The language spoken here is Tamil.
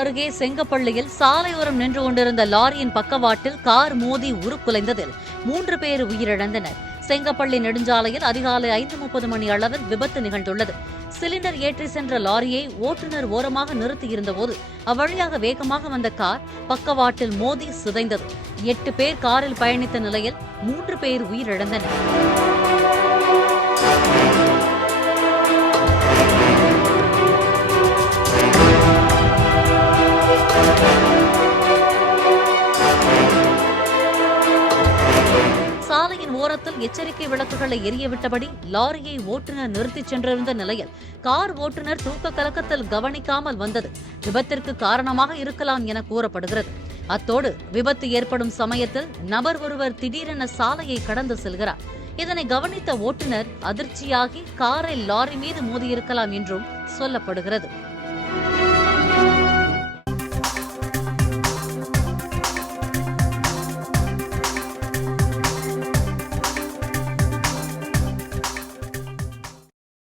அருகே செங்கப்பள்ளியில் சாலையோரம் நின்று கொண்டிருந்த லாரியின் பக்கவாட்டில் கார் மோதி உருக்குலைந்ததில் 3 பேர் உயிரிழந்தனர். செங்கப்பள்ளி நெடுஞ்சாலையில் அதிகாலை 5:30 மணி அளவில் விபத்து நிகழ்ந்துள்ளது. சிலிண்டர் ஏற்றி சென்ற லாரியை ஓட்டுநர் ஓரமாக நிறுத்தியிருந்தபோது அவ்வழியாக வேகமாக வந்த கார் பக்கவாட்டில் மோதி சிதைந்தது. 8 பேர் காரில் பயணித்த நிலையில் 3 பேர் உயிரிழந்தனர். சாலையின் ஓரத்தில் எச்சரிக்கை விளக்குகளை எரியவிட்டபடி லாரியை ஓட்டுநர் நிறுத்திச் சென்றிருந்த நிலையில் கார் ஓட்டுநர் தூக்க கலக்கத்தில் கவனிக்காமல் வந்தது விபத்திற்கு காரணமாக இருக்கலாம் என கூறப்படுகிறது. அத்தோடு விபத்து ஏற்படும் சமயத்தில் நபர் ஒருவர் திடீரென சாலையை கடந்து செல்கிறார். இதனை கவனித்த ஓட்டுநர் அதிர்ச்சியாகி காரை லாரி மீது மோதியிருக்கலாம் என்றும் சொல்லப்படுகிறது.